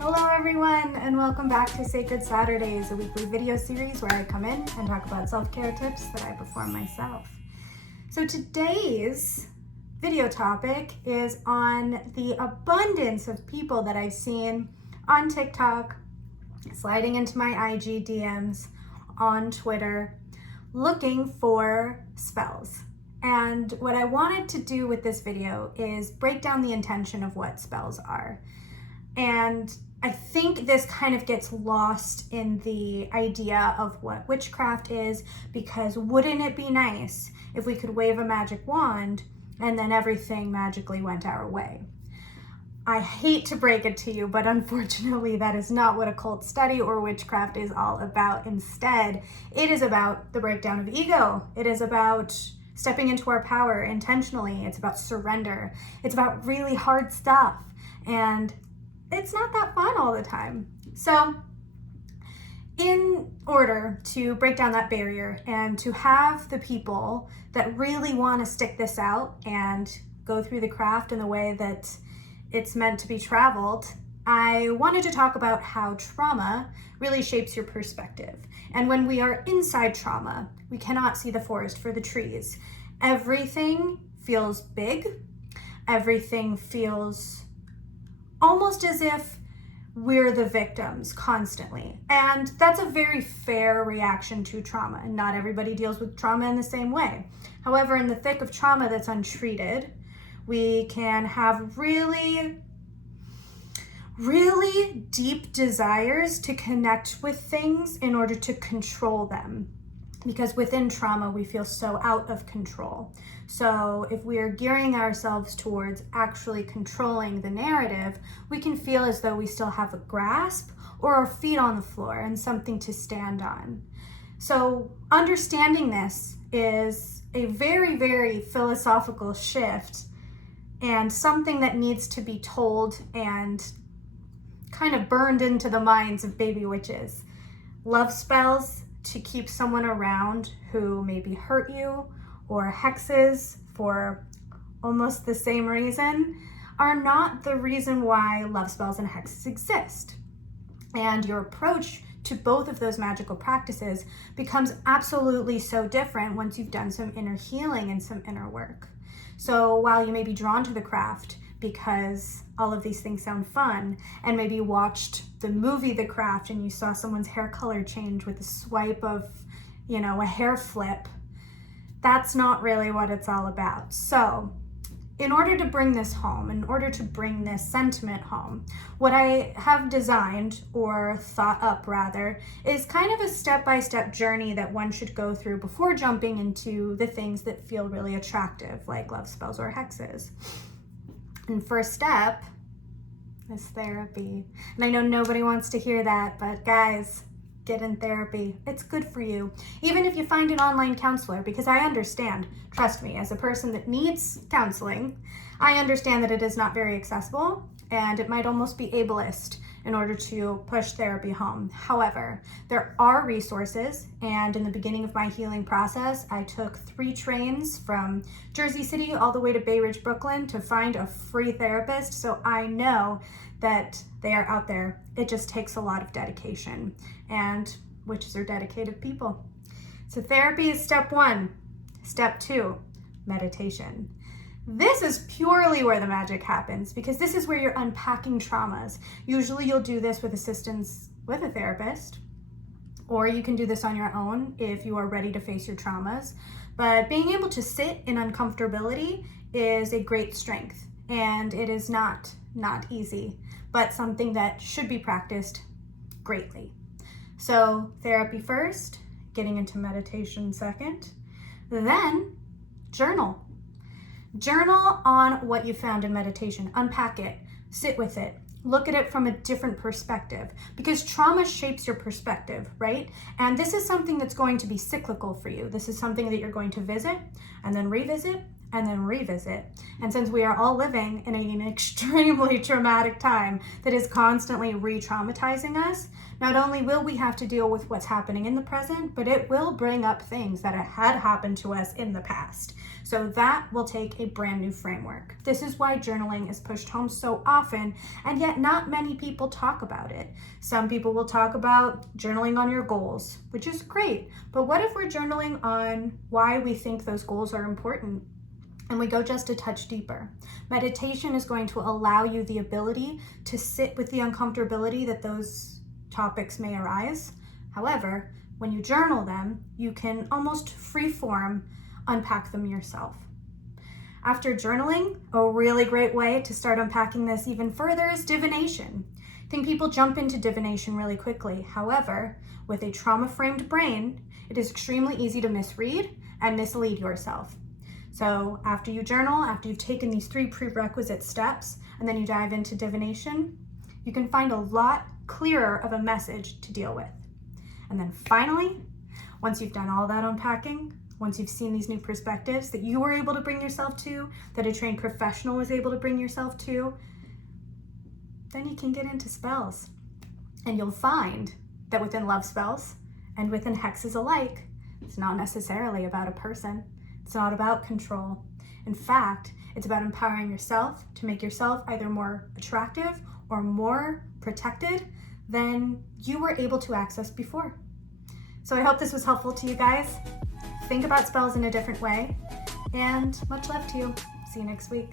Hello everyone, and welcome back to Sacred Saturdays, a weekly video series where I come in and talk about self-care tips that I perform myself. So today's video topic is on the abundance of people that I've seen on TikTok, sliding into my IG DMs, on Twitter, looking for spells. And what I wanted to do with this video is break down the intention of what spells are. And I think this kind of gets lost in the idea of what witchcraft is, because wouldn't it be nice if we could wave a magic wand and then everything magically went our way? I hate to break it to you, but unfortunately that is not what occult study or witchcraft is all about. Instead, it is about the breakdown of ego. It is about stepping into our power intentionally. It's about surrender. It's about really hard stuff. And it's not that fun all the time. So in order to break down that barrier and to have the people that really want to stick this out and go through the craft in the way that it's meant to be traveled, I wanted to talk about how trauma really shapes your perspective. And when we are inside trauma, we cannot see the forest for the trees. Everything feels big. Everything feels almost as if we're the victims constantly. And that's a very fair reaction to trauma. And not everybody deals with trauma in the same way. However, in the thick of trauma that's untreated, we can have really deep desires to connect with things in order to control them. Because within trauma, we feel so out of control. So if we are gearing ourselves towards actually controlling the narrative, we can feel as though we still have a grasp or our feet on the floor and something to stand on. So understanding this is a very philosophical shift, and something that needs to be told and kind of burned into the minds of baby witches. Love spells to keep someone around who maybe hurt you, or hexes for almost the same reason, are not the reason why love spells and hexes exist. And your approach to both of those magical practices becomes absolutely so different once you've done some inner healing and some inner work. So while you may be drawn to the craft because all of these things sound fun, and maybe you watched the movie The Craft and you saw someone's hair color change with a swipe of, a hair flip, that's not really what it's all about. So in order to bring this home, in order to bring this sentiment home, what I have designed, or thought up rather, is kind of a step-by-step journey that one should go through before jumping into the things that feel really attractive, like love spells or hexes. And first step is therapy. And I know nobody wants to hear that, but guys, get in therapy. It's good for you. Even if you find an online counselor, because I understand, trust me, as a person that needs counseling, I understand that it is not very accessible and it might almost be ableist in order to push therapy home. However, there are resources, and in the beginning of my healing process, I took 3 trains from Jersey City all the way to Bay Ridge, Brooklyn to find a free therapist, so I know that they are out there. It just takes a lot of dedication, and witches are dedicated people. So therapy is step 1. Step 2, meditation. This is purely where the magic happens, because this is where you're unpacking traumas. Usually you'll do this with assistance with a therapist, or you can do this on your own if you are ready to face your traumas. But being able to sit in uncomfortability is a great strength, and it is not easy, but something that should be practiced greatly. So therapy first, getting into meditation second, then journal. Journal on what you found in meditation. Unpack it, sit with it, look at it from a different perspective, because trauma shapes your perspective, right? And this is something that's going to be cyclical for you. This is something that you're going to visit and then revisit and then revisit. And since we are all living in an extremely traumatic time that is constantly re-traumatizing us, not only will we have to deal with what's happening in the present, but it will bring up things that had happened to us in the past. So that will take a brand new framework. This is why journaling is pushed home so often, and yet not many people talk about it. Some people will talk about journaling on your goals, which is great, but what if we're journaling on why we think those goals are important? And we go just a touch deeper. Meditation is going to allow you the ability to sit with the uncomfortability that those topics may arise. However, when you journal them, you can almost free form unpack them yourself. After journaling, a really great way to start unpacking this even further is divination. I think people jump into divination really quickly. However, with a trauma-framed brain, it is extremely easy to misread and mislead yourself. So after you journal, after you've taken these 3 prerequisite steps, and then you dive into divination, you can find a lot clearer of a message to deal with. And then finally, once you've done all that unpacking, once you've seen these new perspectives that you were able to bring yourself to, that a trained professional was able to bring yourself to, then you can get into spells. And you'll find that within love spells and within hexes alike, it's not necessarily about a person. It's not about control. In fact, it's about empowering yourself to make yourself either more attractive or more protected than you were able to access before. So I hope this was helpful to you guys. Think about spells in a different way, and much love to you. See you next week.